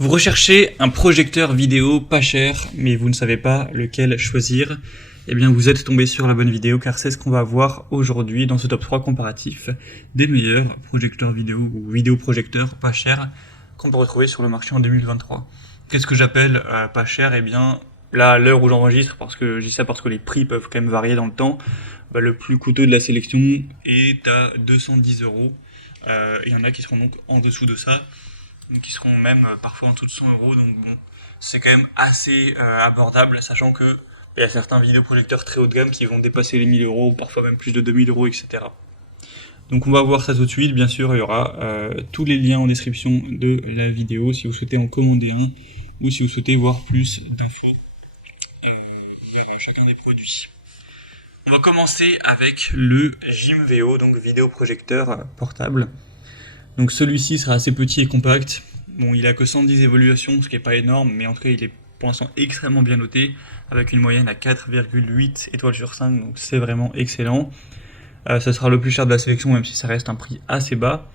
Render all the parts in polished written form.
Vous recherchez un projecteur vidéo pas cher, mais vous ne savez pas lequel choisir. Eh bien, vous êtes tombé sur la bonne vidéo, car c'est ce qu'on va voir aujourd'hui dans ce top 3 comparatif des meilleurs projecteurs vidéo ou vidéoprojecteurs pas chers qu'on peut retrouver sur le marché en 2023. Qu'est-ce que j'appelle pas cher? Eh bien, là, à l'heure où j'enregistre, parce que je dis ça parce que les prix peuvent quand même varier dans le temps, le plus coûteux de la sélection est à 210 euros. Il y en a qui seront donc en dessous de ça, qui seront même parfois en dessous de 100 euros. Donc bon, c'est quand même assez abordable, sachant que il y a certains vidéoprojecteurs très haut de gamme qui vont dépasser les 1000 euros, parfois même plus de 2000 euros, etc. Donc on va voir ça tout de suite. Bien sûr, il y aura tous les liens en description de la vidéo si vous souhaitez en commander un ou si vous souhaitez voir plus d'infos vers chacun des produits. On va commencer avec le Jimveo, donc vidéoprojecteur portable. Donc celui-ci sera assez petit et compact. Bon, il a que 110 évaluations, ce qui est pas énorme, mais en tout cas il est pour l'instant extrêmement bien noté, avec une moyenne à 4,8 étoiles sur 5, donc c'est vraiment excellent. Ça sera le plus cher de la sélection, même si ça reste un prix assez bas.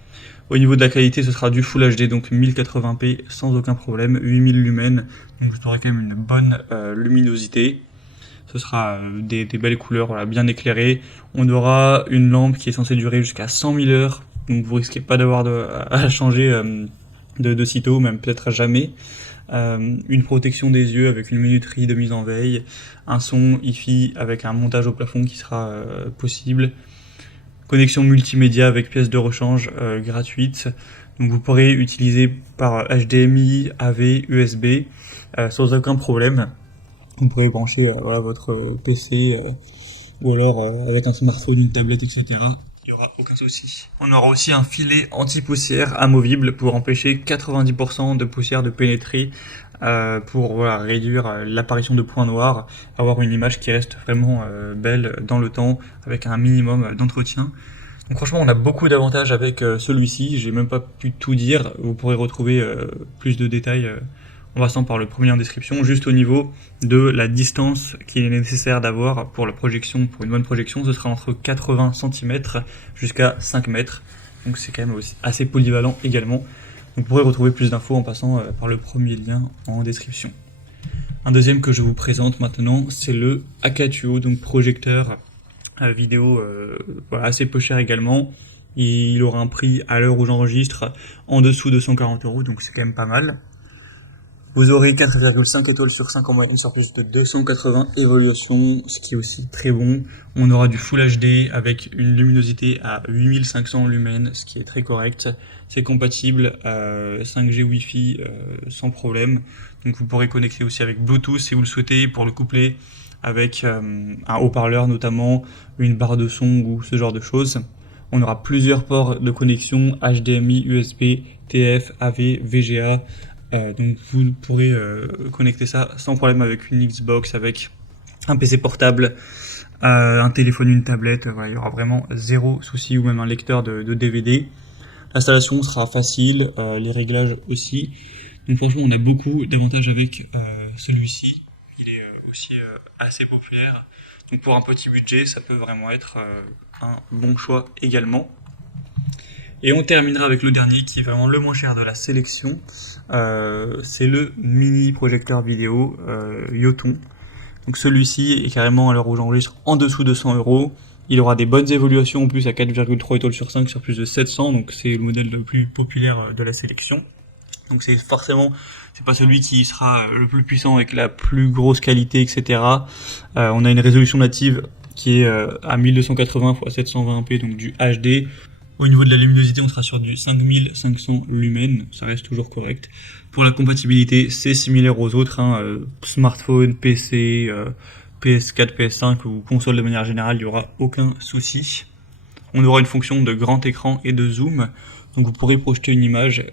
Au niveau de la qualité, ce sera du Full HD, donc 1080p sans aucun problème, 8000 lumens, donc vous aurez quand même une bonne luminosité. Ce sera des belles couleurs, voilà, bien éclairées. On aura une lampe qui est censée durer jusqu'à 100 000 heures, donc vous risquez pas d'avoir à changer de sitôt, même peut-être à jamais. Une protection des yeux avec une minuterie de mise en veille, un son hi-fi avec un montage au plafond qui sera possible, connexion multimédia avec pièces de rechange gratuite. Donc vous pourrez utiliser par HDMI, AV, USB sans aucun problème. Vous pourrez brancher votre PC ou alors avec un smartphone, une tablette, etc. Il n'y aura aucun souci. On aura aussi un filet anti-poussière amovible pour empêcher 90% de poussière de pénétrer, pour réduire l'apparition de points noirs, avoir une image qui reste vraiment belle dans le temps avec un minimum d'entretien. Donc franchement, on a beaucoup d'avantages avec celui-ci. J'ai même pas pu tout dire. Vous pourrez retrouver plus de détails en passant par le premier en description, juste au niveau de la distance qu'il est nécessaire d'avoir pour la projection, pour une bonne projection. Ce sera entre 80 cm jusqu'à 5 mètres. Donc c'est quand même aussi assez polyvalent également. Donc vous pourrez retrouver plus d'infos en passant par le premier lien en description. Un deuxième que je vous présente maintenant, c'est le Akatuo, donc projecteur vidéo assez peu cher également. Il aura un prix à l'heure où j'enregistre en dessous de 140 euros, donc c'est quand même pas mal. Vous aurez 4,5 étoiles sur 5 en moyenne sur plus de 280 évaluations, ce qui est aussi très bon. On aura du Full HD avec une luminosité à 8500 lumens, ce qui est très correct. C'est compatible 5G Wi-Fi sans problème. Donc vous pourrez connecter aussi avec Bluetooth si vous le souhaitez pour le coupler avec un haut-parleur notamment, une barre de son ou ce genre de choses. On aura plusieurs ports de connexion HDMI, USB, TF, AV, VGA. Donc vous pourrez connecter ça sans problème avec une Xbox, avec un PC portable, un téléphone, une tablette. Voilà, il y aura vraiment zéro souci, ou même un lecteur de DVD. L'installation sera facile, les réglages aussi. Donc franchement, on a beaucoup d'avantages avec celui-ci. Il est aussi assez populaire. Donc pour un petit budget, ça peut vraiment être un bon choix également. Et on terminera avec le dernier qui est vraiment le moins cher de la sélection. C'est le mini projecteur vidéo Yoton. Donc celui-ci est carrément, à l'heure où j'enregistre, en dessous de 100 euros. Il aura des bonnes évaluations en plus à 4,3 étoiles sur 5 sur plus de 700. Donc c'est le modèle le plus populaire de la sélection. Donc c'est forcément, c'est pas celui qui sera le plus puissant avec la plus grosse qualité, etc. On a une résolution native qui est à 1280 x 720p, donc du HD. Au niveau de la luminosité, on sera sur du 5500 lumens, ça reste toujours correct. Pour la compatibilité, c'est similaire aux autres, smartphone, PC, PS4, PS5 ou console de manière générale, il n'y aura aucun souci. On aura une fonction de grand écran et de zoom, donc vous pourrez projeter une image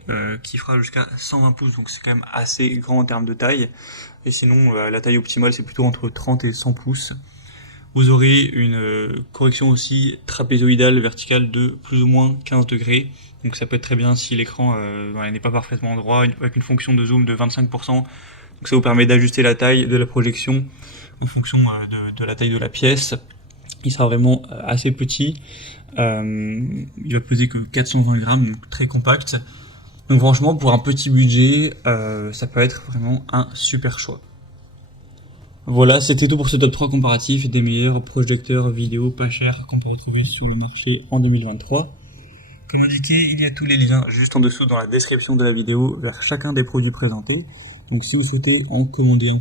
qui fera jusqu'à 120 pouces, donc c'est quand même assez grand en termes de taille. Et sinon, la taille optimale, c'est plutôt entre 30 et 100 pouces. Vous aurez une correction aussi trapézoïdale verticale de plus ou moins 15 degrés. Donc ça peut être très bien si l'écran n'est pas parfaitement droit, avec une fonction de zoom de 25%. Donc ça vous permet d'ajuster la taille de la projection en fonction de la taille de la pièce. Il sera vraiment assez petit. Il va peser que 420 grammes, donc très compact. Donc franchement, pour un petit budget, ça peut être vraiment un super choix. Voilà, c'était tout pour ce top 3 comparatif des meilleurs projecteurs vidéo pas chers qu'on peut retrouver sur le marché en 2023. Comme indiqué, il y a tous les liens juste en dessous dans la description de la vidéo vers chacun des produits présentés. Donc si vous souhaitez en commander un,